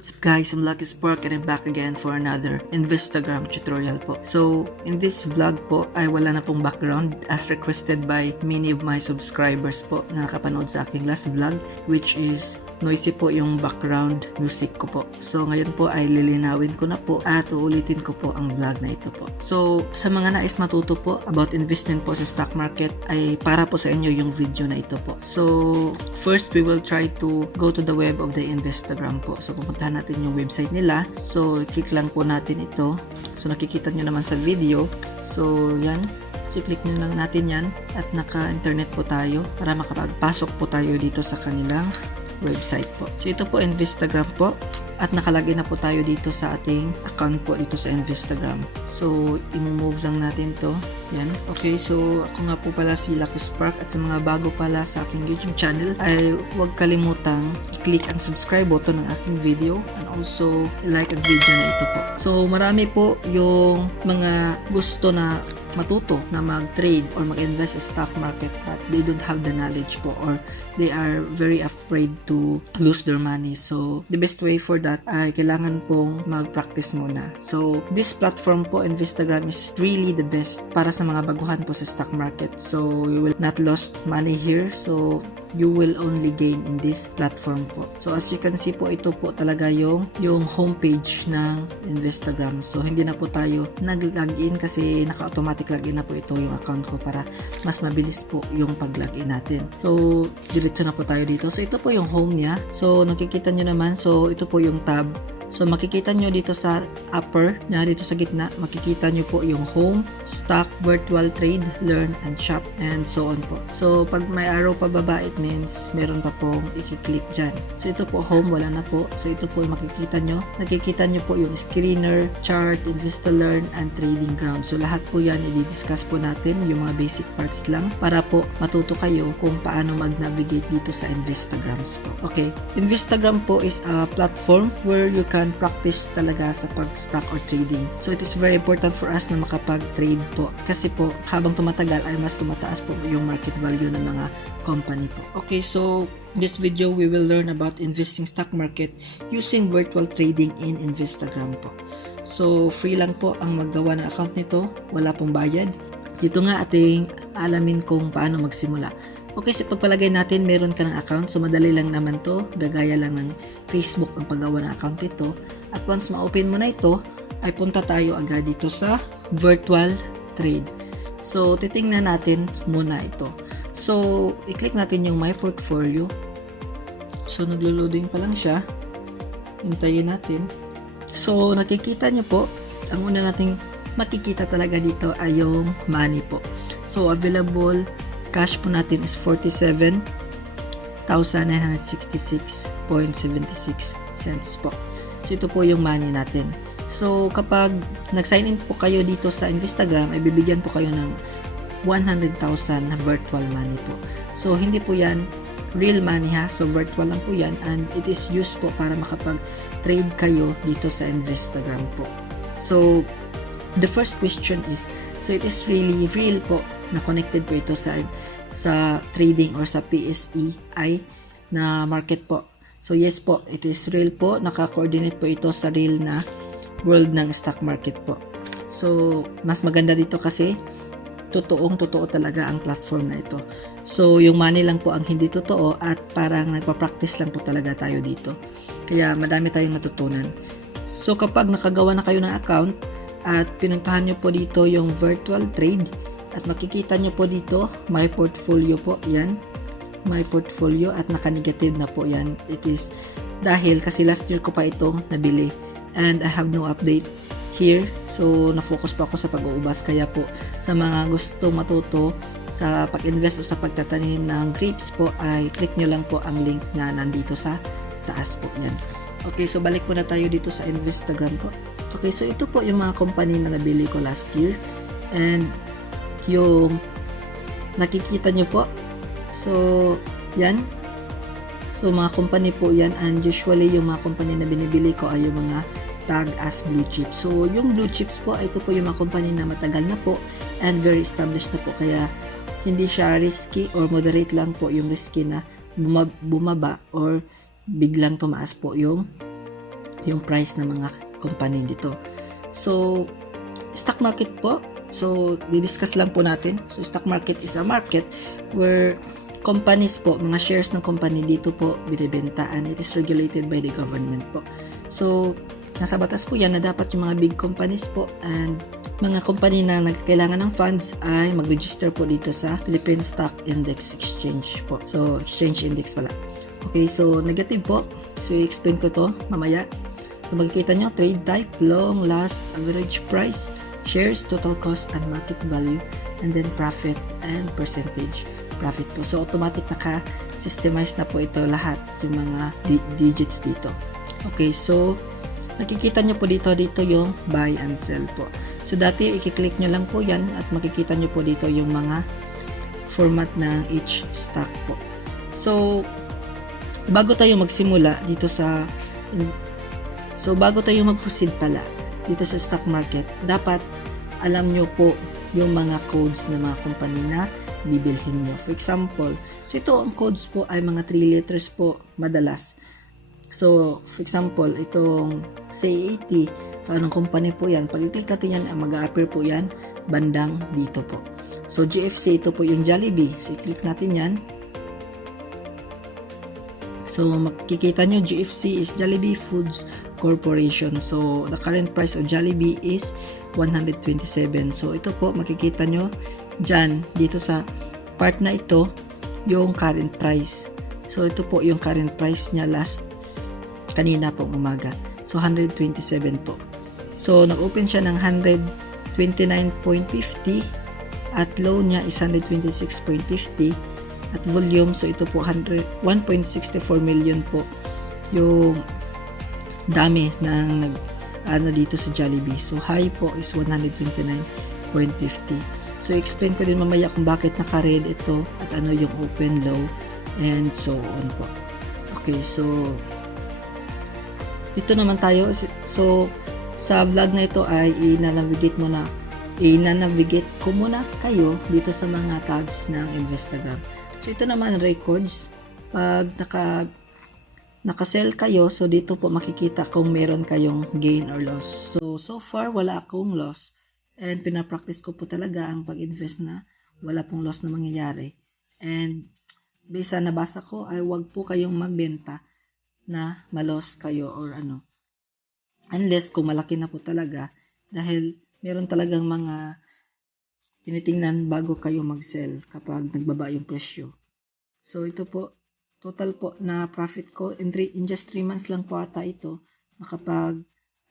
What's up guys, I'm Dji Spark and I'm back again for another Investagram tutorial po. So, in this vlog po ay wala na pong background as requested by many of my subscribers po na nakapanood sa aking last vlog, which is noisy po yung background music ko po. So, ngayon po ay lilinawin ko na po at uulitin ko po ang vlog na ito po. So, sa mga nais matuto po about investment po sa stock market ay para po sa inyo yung video na ito po. So, first we will try to go to the web of the Investagram po. So, pupuntahan natin yung website nila. So, click lang po natin ito. So, nakikita nyo naman sa video. So, yan. So, click nyo lang natin yan at naka-internet po tayo para makapagpasok po tayo dito sa kanilang website po. So, ito po Investagram po at nakalagay na po tayo dito sa ating account po dito sa Investagram. So, i-move lang natin to. Yan. Okay, so ako nga po pala si Dji Spark at sa mga bago pala sa aking YouTube channel ay huwag kalimutang i-click ang subscribe button ng aking video and also like ang video na ito po. So, marami po yung mga gusto na matuto na mag-trade or mag-invest sa stock market but they don't have the knowledge po or they are very afraid to lose their money. So, the best way for that ay kailangan pong mag-practice muna. So, this platform po, Investagram, is really the best para sa mga baguhan po sa stock market. So, you will not lose money here. So, you will only gain in this platform po. So, as you can see po, ito po talaga yung homepage ng Investagram. So, hindi na po tayo nag-login kasi naka-automatic login na po ito yung account ko para mas mabilis po yung pag-login natin. So, diretso na po tayo dito. So, ito po yung home niya. So, nakikita nyo naman. So, ito po yung tab. So, makikita nyo dito sa upper, na dito sa gitna, makikita nyo po yung home, stock, virtual trade, learn, and shop, and so on po. So, pag may arrow pababa, it means meron pa pong i-click dyan. So, ito po home, wala na po. So, ito po yung makikita nyo. Nakikita nyo po yung screener, chart, invest to learn, and trading ground. So, lahat po yan, i-discuss po natin yung mga basic parts lang para po matuto kayo kung paano mag-navigate dito sa Investagrams po. Okay, Investagram po is a platform where you can practice talaga sa pag-stock or trading. So, it is very important for us na makapag-trade po. Kasi po, habang tumatagal ay mas tumataas po yung market value ng mga company po. Okay, so, in this video, we will learn about investing stock market using virtual trading in Investagram po. So, free lang po ang maggawa ng account nito. Wala pong bayad. Dito nga ating alamin kung paano magsimula. Okay, so pagpalagay natin, meron ka ng account. So, madali lang naman to. Gagaya lang ng Facebook ang paggawa ng account ito. At once ma-open mo na ito, ay punta tayo agad dito sa virtual trade. So, titingnan natin muna ito. So, i-click natin yung My Portfolio. So, naglo-loading pa lang siya. Hintayin natin. So, nakikita nyo po, ang una nating makikita talaga dito ay yung money po. So, available cash po natin is 47,966.76 cents po. So, ito po yung money natin. So, kapag nag-sign in po kayo dito sa Investagram, ay bibigyan po kayo ng 100,000 na virtual money po. So, hindi po yan real money ha. So, virtual lang po yan and it is used po para makapag-trade kayo dito sa Investagram po. So, the first question is, so it is really real po na connected po ito sa trading or sa PSEI na market po. So yes po, it is real po. Naka-coordinate po ito sa real na world ng stock market po. So mas maganda dito kasi totoo talaga ang platform na ito. So yung money lang po ang hindi totoo at parang nagpa-practice lang po talaga tayo dito. Kaya madami tayong matutunan. So kapag nakagawa na kayo ng account at pinuntahan nyo po dito yung virtual trade at makikita nyo po dito My Portfolio po, yan My Portfolio at naka-negative na po yan. It is dahil kasi last year ko pa itong nabili and I have no update here. So na-focus pa ako sa pag-uubas, kaya po sa mga gusto matuto sa pag-invest o sa pagtatanim ng grapes po ay click nyo lang po ang link na nandito sa taas po, yan. Okay, so balik muna tayo dito sa Investagram po. Okay, so ito po yung mga company na nabili ko last year and yung nakikita nyo po. So, yan. So, mga company po yan and usually yung mga company na binibili ko ay yung mga tag as blue chips. So, yung blue chips po, ito po yung mga company na matagal na po and very established na po. Kaya, hindi siya risky or moderate lang po yung risky na bumaba or biglang tumaas po yung yung price ng mga company dito. So, stock market po. So, didiscuss lang po natin. So, stock market is a market where companies po, mga shares ng company dito po binibenta, and it is regulated by the government po. So, nasa batas po yan na dapat yung mga big companies po and mga company na nagkailangan ng funds ay mag-register po dito sa Philippine Stock Index Exchange po. So, exchange index pala. Okay, so negative po. So, i-explain ko to mamaya. So, makikita nyo, trade type, long, last, average price, shares, total cost, and market value, and then profit and percentage profit po. So, automatic naka-systemize na po ito lahat, yung mga digits dito. Okay, so, nakikita nyo po dito yung buy and sell po. So, dati, i-click nyo lang po yan at makikita nyo po dito yung mga format ng each stock po. So, bago tayo magsimula dito bago tayo mag-proceed pala dito sa stock market, dapat alam nyo po yung mga codes ng mga company na bibilhin nyo. For example, so ito ang codes po ay mga 3 letters po madalas. So, for example, itong say 80, so anong company po yan? Pag i-click natin yan, mag-a-appear po yan bandang dito po. So, GFC, ito po yung Jollibee. So, i-click natin yan. So, makikita nyo, GFC is Jollibee Foods Corporation. So, the current price of Jollibee is 127. So, ito po, makikita nyo dyan, dito sa part na ito, yung current price. So, ito po yung current price niya kanina po umaga. So, 127 po. So, nag-open siya ng 129.50 at low niya is 126.50 at volume, so ito po 1.64 million po yung dami ng dito sa Jollibee. So, high po is 129.50. So, explain ko din mamaya kung bakit naka-red ito at ano yung open, low, and so on po. Okay, so dito naman tayo. So, sa vlog na ito ay i-navigate ko muna kayo dito sa mga tabs ng Investagram. So, ito naman records. Pag naka-sell kayo, so dito po makikita kung meron kayong gain or loss. So far, wala akong loss. And pinapractice ko po talaga ang pag-invest na wala pong loss na mangyayari. And based sa nabasa ko ay wag po kayong magbenta na malos kayo or ano. Unless kung malaki na po talaga, dahil meron talagang mga tinitingnan bago kayo mag-sell kapag nagbaba yung presyo. So, ito po, total po na profit ko, in just 3 months lang po ata ito, nakapag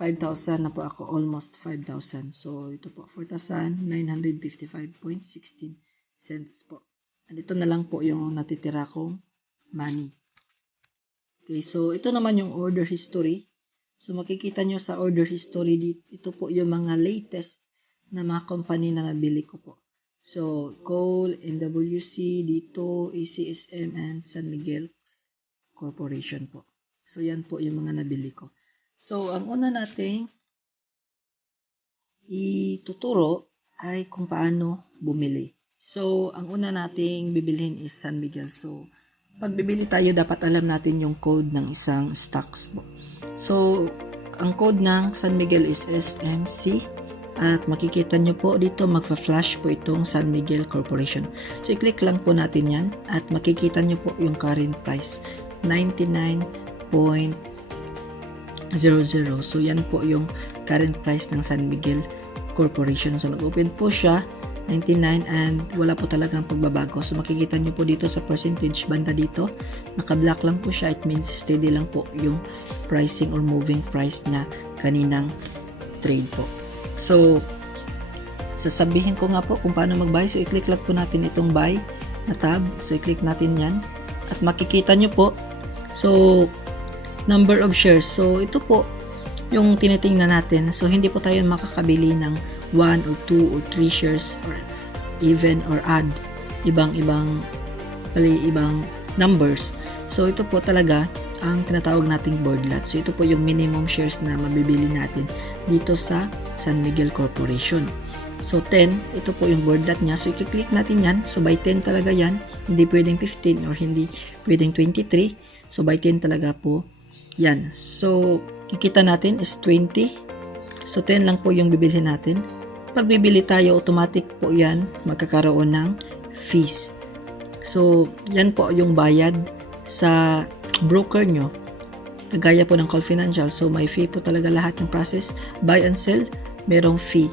5,000 na po ako, almost 5,000. So, ito po, 4,955.16 cents po. And ito na lang po yung natitira kong money. Okay, so ito naman yung order history. So, makikita nyo sa order history dito, ito po yung mga latest na mga company na nabili ko po. So, Coal, NWC, dito, ACSM, and San Miguel Corporation po. So, yan po yung mga nabili ko. So, ang una nating ituturo ay kung paano bumili. So, ang una nating bibilhin is San Miguel. So, pag bibili tayo, dapat alam natin yung code ng isang stocks po. So, ang code ng San Miguel is SMC. At makikita nyo po dito, magpa-flash po itong San Miguel Corporation. So, i-click lang po natin yan. At makikita nyo po yung current price, 99.00. So, yan po yung current price ng San Miguel Corporation. So, nag-open po siya, 99, and wala po talagang pagbabago. So, makikita nyo po dito sa percentage banda dito, naka-black lang po siya. It means steady lang po yung pricing or moving price na kaninang trade po. So, sasabihin ko nga po kung paano mag-buy. So, i-click lang po natin itong buy na tab. So, i-click natin yan. At makikita nyo po, so, number of shares. So, ito po yung tinitingnan natin. So, hindi po tayo makakabili ng 1 or 2 or 3 shares or even or add ibang numbers. So, ito po talaga ang tinatawag nating board lot. So, ito po yung minimum shares na mabibili natin dito sa San Miguel Corporation. So, 10, ito po yung board lot niya. So, i-click natin yan. So, by 10 talaga yan. Hindi pwedeng 15 or hindi pwedeng 23. So, by 10 talaga po yan. So, kikita natin is 20. So 10 lang po yung bibilhin natin. Pag bibili tayo, automatic po yan magkakaroon ng fees. So yan po yung bayad sa broker nyo. Kagaya po ng Call Financial. So may fee po talaga lahat ng process. Buy and sell, merong fee.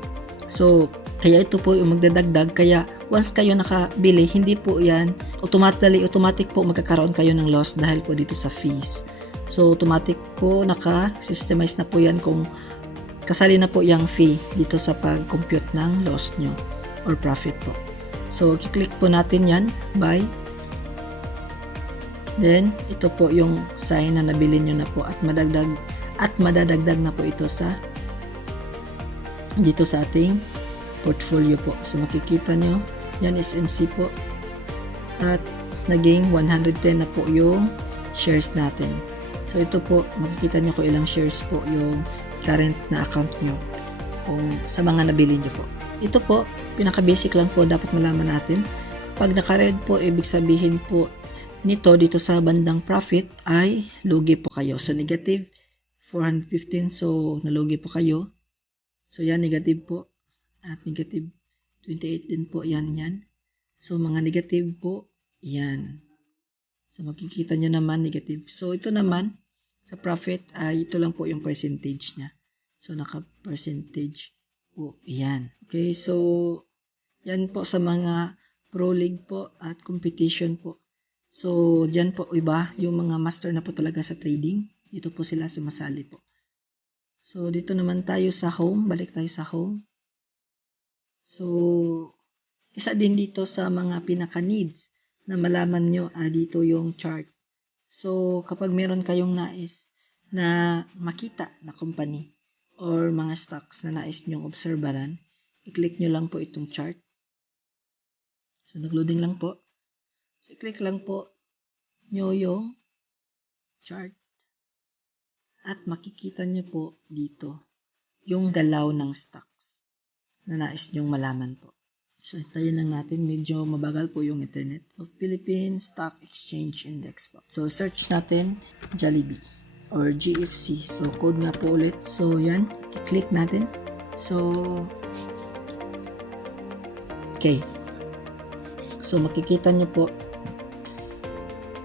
So kaya ito po yung magdadagdag. Kaya once kayo nakabili, hindi po yan automatic po magkakaroon kayo ng loss dahil po dito sa fees. So automatic po naka-systemize na po yan kung kasali na po yung fee dito sa pag-compute ng loss nyo or profit po. So i-click po natin yan, buy. Then ito po yung sign na nabili nyo na po at madadagdag na po ito sa dito sa ating portfolio po. So makikita nyo, yan is MC po. At naging 110 na po yung shares natin. So ito po, makikita nyo kung ilang shares po yung current na account nyo kung sa mga nabili nyo po. Ito po, pinaka-basic lang po dapat malaman natin. Pag naka-red po, ibig sabihin po nito dito sa bandang profit ay lugi po kayo. So negative 415, so nalugi po kayo. So yan, negative po. At negative 28 din po, yan. So mga negative po, yan. So makikita nyo naman negative. So ito naman sa profit ay ito lang po yung percentage niya. So naka-percentage po, yan. Okay, so yan po sa mga pro league po at competition po. So dyan po iba yung mga master na po talaga sa trading. Dito po sila sumasali po. So dito naman tayo sa home, balik tayo sa home. So, isa din dito sa mga pinaka-needs na malaman nyo, dito yung chart. So, kapag meron kayong nais na makita na company or mga stocks na nais nyong obserbaran, i-click nyo lang po itong chart. So, nag-loading lang po. So, i-click lang po nyo yung chart. At makikita nyo po dito yung galaw ng stocks na nais nyong malaman po. So, tayo lang natin. Medyo mabagal po yung internet. So, Philippine Stock Exchange Index po. So, search natin Jollibee or GFC. So, code nga po ulit. So, yan. I-click natin. So, okay. So, makikita nyo po.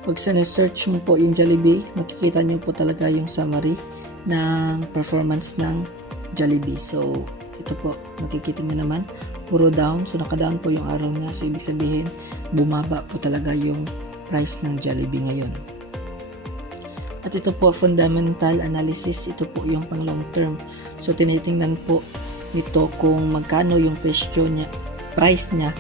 Pag sinesearch mo po yung Jollibee, makikita nyo po talaga yung summary ng performance ng Jollibee. So, ito po, makikita nyo naman, puro down. So, naka-down po yung araw niya. So, ibig sabihin, bumaba po talaga yung price ng Jollibee ngayon. At ito po, fundamental analysis. Ito po yung pang long term. So, tinitingnan po ito kung magkano yung price niya,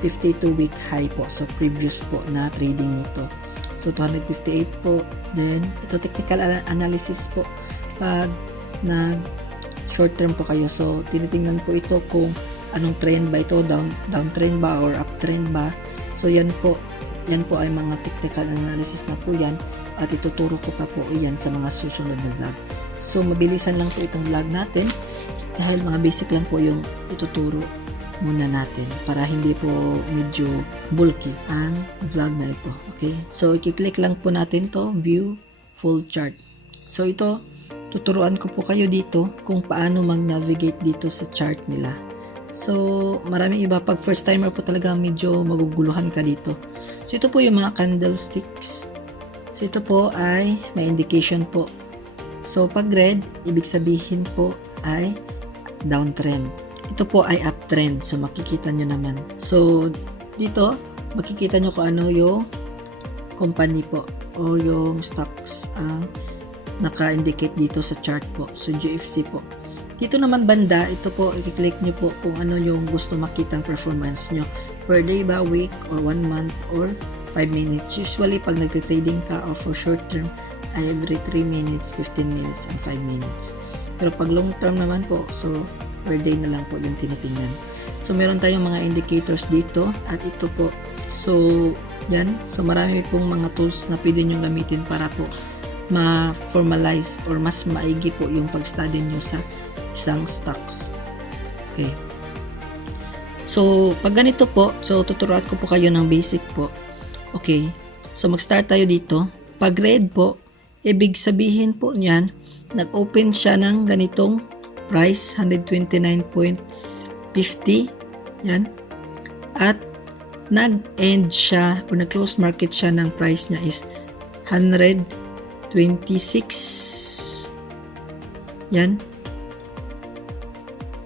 52-week high po. So, previous po na trading nito. So, 258 po. Then, ito technical analysis po. Pag short term po kayo. So, tinitingnan po ito kung anong trend ba ito, downtrend ba or uptrend ba. So, yan po ay mga technical analysis na po yan at ituturo ko pa po yan sa mga susunod na vlog. So, mabilisan lang po itong vlog natin dahil mga basic lang po yung ituturo muna natin para hindi po medyo bulky ang vlog na ito. Okay? So, i-click lang po natin to view full chart. So, ito tuturuan ko po kayo dito kung paano mag-navigate dito sa chart nila. So, maraming iba. Pag first timer po talaga, medyo maguguluhan ka dito. So, ito po yung mga candlesticks. So, ito po ay may indication po. So, pag red, ibig sabihin po ay downtrend. Ito po ay uptrend. So, makikita nyo naman. So, dito, makikita nyo kung ano yung company po o yung stocks ang naka-indicate dito sa chart po. So, GFC po. Dito naman banda, ito po, i-click nyo po kung ano yung gusto makitang performance nyo. Per day ba, week, or 1 month, or 5 minutes. Usually, pag nag-trading ka or for short term, ay every 3 minutes, 15 minutes, and 5 minutes. Pero pag long term naman po, so per day na lang po yung tinitingnan. So, meron tayong mga indicators dito, at ito po. So, yan. So, marami pong mga tools na pwede nyo gamitin para po ma-formalize or mas maigi po yung pag-study nyo sa isang stocks. Okay. So, pag ganito po, so tuturuan ko po kayo ng basic po. Okay. So, mag-start tayo dito. Pag red po, ibig sabihin po niyan, nag-open siya ng ganitong price, 129.50. Yan. At nag-end siya o nag-close market siya ng price niya is 126. Yan.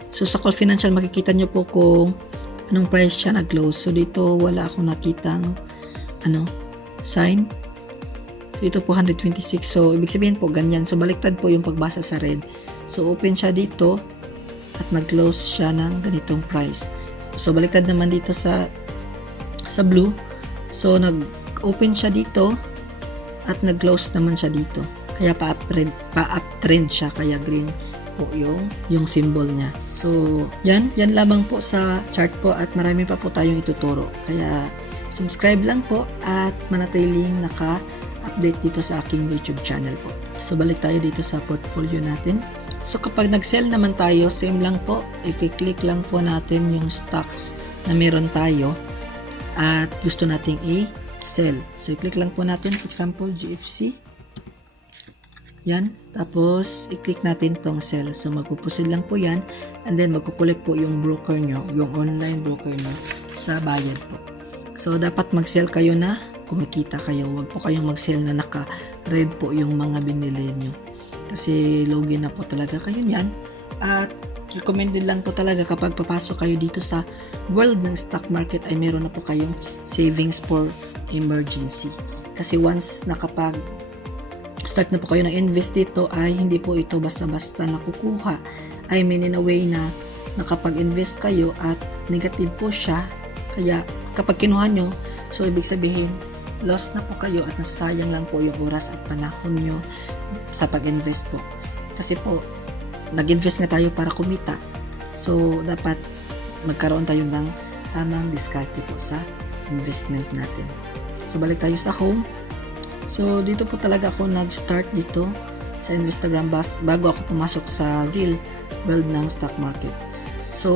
So sa Call Financial makikita nyo po kung anong price siya nag-close. So dito wala akong nakitang sign. Dito po 126. So ibig sabihin po ganyan. So baliktad po yung pagbasa sa red. So open siya dito at nag-close siya ng ganitong price. So baliktad naman dito sa blue. So nag-open siya dito at nag-close naman siya dito. Kaya pa-uptrend siya, kaya green po yung symbol niya. So yan lamang po sa chart po at marami pa po tayong ituturo. Kaya subscribe lang po at manatiling naka-update dito sa aking YouTube channel po. So balik tayo dito sa portfolio natin. So kapag nag-sell naman tayo, same lang po, i-click lang po natin yung stocks na meron tayo at gusto nating i-sell. So i-click lang po natin, for example, GFC. Yan, tapos i-click natin tong sell. So magpupusil lang po yan and then magkukulik po yung broker nyo, yung online broker nyo sa bayad po. So dapat mag-sell kayo na kumikita kayo. Huwag po kayong mag-sell na naka-red po yung mga binili nyo. Kasi logi na po talaga kayo yan. At recommended lang po talaga kapag papasok kayo dito sa world ng stock market ay meron na po kayong savings for emergency. Kasi once nakapag start na po kayo ng invest dito ay hindi po ito basta-basta nakukuha. I mean in a way na nakapag-invest kayo at negative po siya. Kaya kapag kinuha nyo, so ibig sabihin lost na po kayo at nasasayang lang po yung oras at panahon nyo sa pag-invest po. Kasi po nag-invest nga tayo para kumita. So dapat magkaroon tayo ng tamang diskarte po sa investment natin. So balik tayo sa home. So dito po talaga ako nag-start dito sa Investagrams bago ako pumasok sa real world ng stock market. So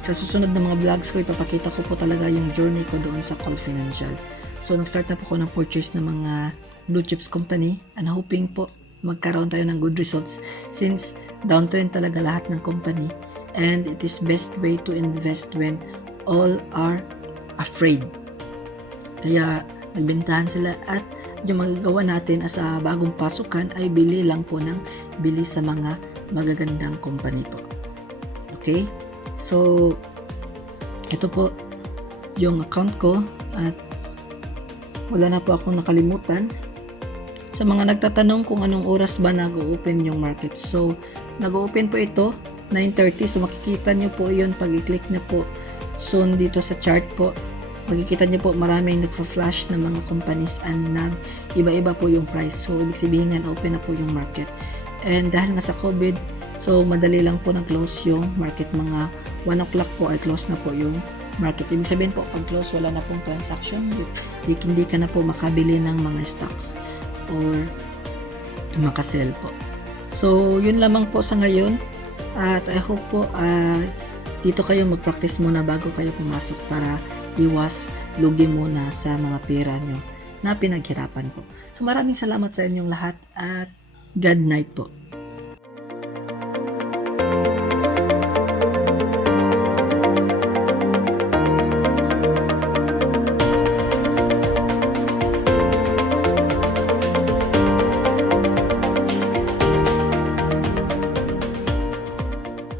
sa susunod na mga vlogs ko, ipapakita ko po talaga yung journey ko doon sa Call Financial. So nag-start na po ako ng purchase ng mga blue chips company and hoping po magkaroon tayo ng good results since downtrend talaga lahat ng company and it is best way to invest when all are afraid. Kaya nagbentahan sila at yung magagawa natin as a bagong pasukan ay bili lang po ng bili sa mga magagandang company po. Okay? So, ito po yung account ko at wala na po akong nakalimutan. Sa mga nagtatanong kung anong oras ba nag-open yung market. So, nag-open po ito 9:30. So, makikita nyo po yun pag i-click na po soon dito sa chart po. Makikita nyo po maraming nagpa-flash ng mga companies and iba-iba po yung price. So, ibig sabihin yan, open na po yung market. And dahil nga sa COVID, so madali lang po nag-close yung market. Mga 1 o'clock po ay close na po yung market. Ibig sabihin po, pag close, wala na pong transaction. Hindi ka na po makabili ng mga stocks or makasell po. So, yun lamang po sa ngayon. At I hope po dito kayo mag-practice muna bago kayo pumasok para iwas lugi muna sa mga pera nyo na pinaghirapan po. So, maraming salamat sa inyong lahat at God night po.